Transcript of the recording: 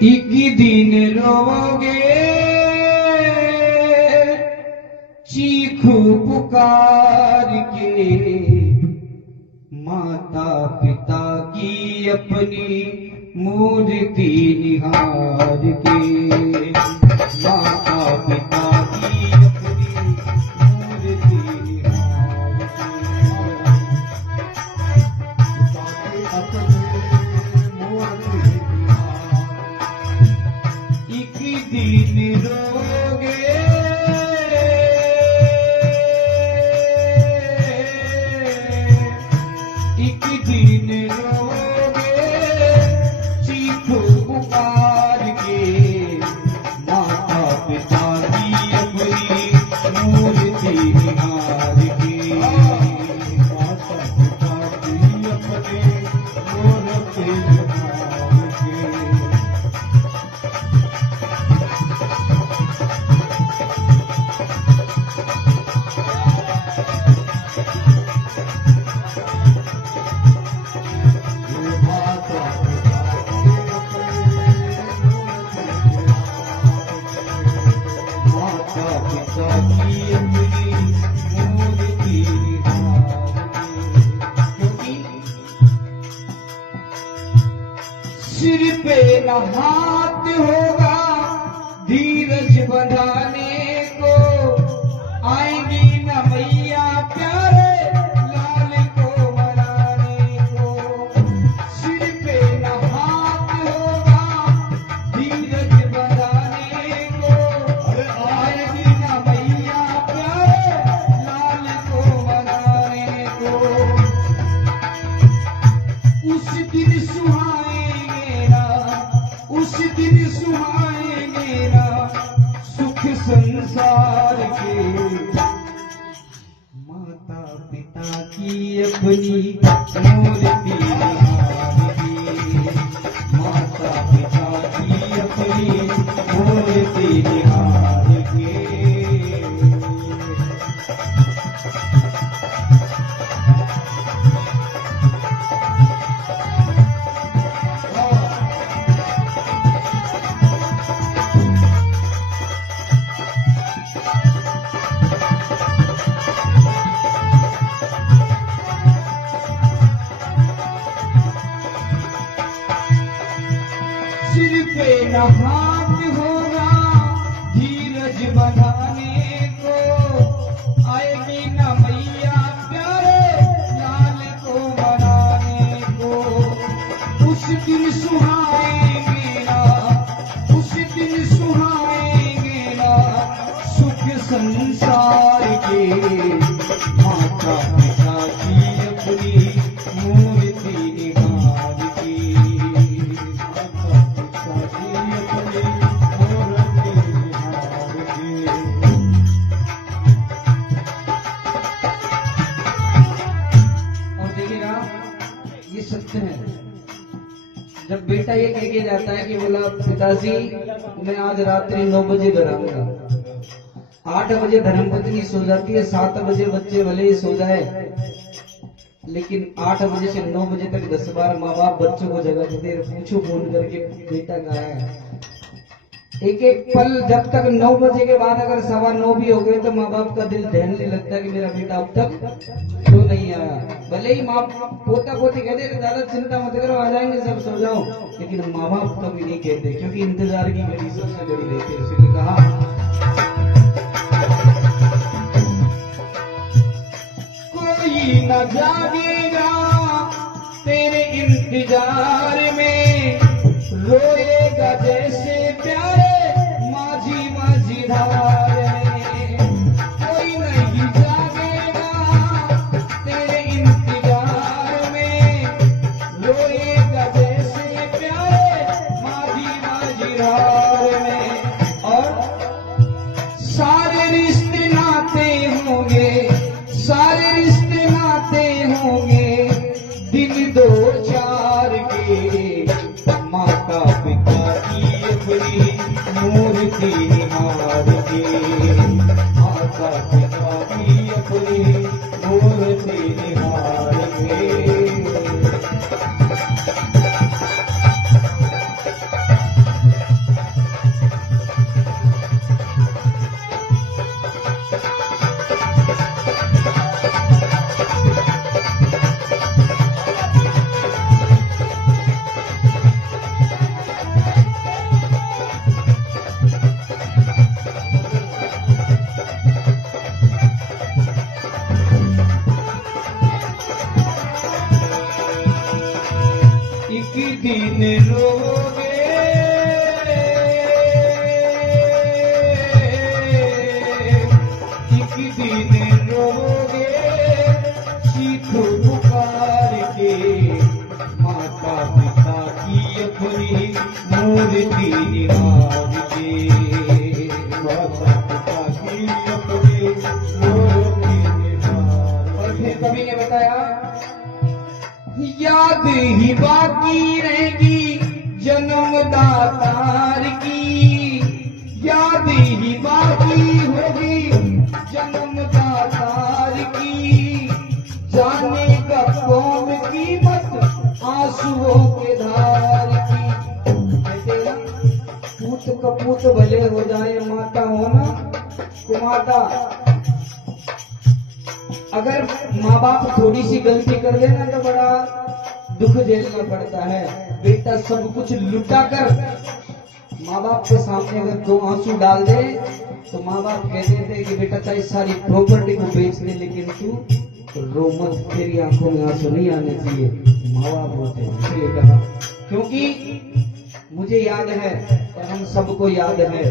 एक दिन रोगे चीखू पुकार के, माता पिता की अपनी मूर्ति निहार के, माता पिता की अपनी मूर्ति निहार के। एक दिन रोगे एक दिन रोगे चीखो पुकार के, माता पिता की अपनी मूर्ति निहार के, माता पिता की अपनी मूर्ति निहार के। सिर पे न हाथ होगा धीरज बंधाने को, आएंगी न मैया प्यारे लाल को मनाने को। सिर पे न हाथ होगा धीरज बंधाने को, आएंगी न मैया प्यारे लाल को मनाने को। उस दिन सुहाएंगे ना सुख संसार के, माता पिता की अपनी मूर्ति निहार के, माता पिता की अपनी मूर्ति निहार के। सिर पे न हाथ होगा धीरज बंधाने को, आएगी न मैया प्यारे लाल को मनाने को। उस दिन सुहाएंगे ना उस दिन सुहाएंगे ना सुख संसार के, माता पिता की अपनी मूर्ति निहार के, ये सत्य है। जब बेटा ये कह के जाता है कि बोला पिताजी मैं आज रात्रि 9 बजे घर आऊंगा, 8 बजे धर्मपत्नी सो जाती है, 7 बजे बच्चे भले ही सो जाए, लेकिन 8 बजे से 9 बजे तक 10 बार माँ बाप बच्चों को जगा देते, पूछो फोन करके बेटा कहाँ है। एक एक पल जब तक 9 बजे के बाद अगर 9:15 भी हो गए तो माँ बाप का दिल दहलने लगता है कि मेरा बेटा अब तक तो नहीं आया। भले ही माँ पोता पोती कहते दादा चिंता मत करो आ जाएंगे सब सो जाओ, लेकिन माँ बाप कभी नहीं कहते, क्योंकि इंतजार की घड़ी सबसे बड़ी रहती है। इसलिए कहा कोई न जागेगा तेरे इंतजार में, रोएगा जैसे प्यारे माझी माझी धार में। कोई नहीं जागेगा तेरे इंतजार में, रोएगा जैसे प्यारे माझी माझी धार में। और सारे रिश्ते नाते होंगे दिन 2-4 के, माता पिता की अपनी मूर्ति निहार के, माता पिता की अपनी मूर्ति निहार के। रोगे, एक दिन रोगे, सीख पुकार के माता पिता की अपनी मूर्ति निहार के, माता पिता की अपनी मूर्ति निहार। और फिर कवि ने बताया, याद ही बाकी रहेगी जन्मदातार की, याद ही बाकी होगी जन्मदातार की, जाने का कौन कीमत आंसुओं के धार की। कहते हैं पूत कपूत भले हो जाए माता होना कुमाता, अगर माँ बाप थोड़ी सी गलती कर देना तो बड़ा दुख झेलना पड़ता है। बेटा सब कुछ लुटा कर माँ बाप के सामने अगर दो आंसू डाल दे तो माँ बाप कहते थे कि बेटा चाहे सारी प्रॉपर्टी को बेच दे लेकिन तू रो मत, तेरी आंखों में आंसू नहीं आने चाहिए। माँ बाप होते हैं, इसलिए कहा, क्योंकि मुझे याद है और हम सबको याद है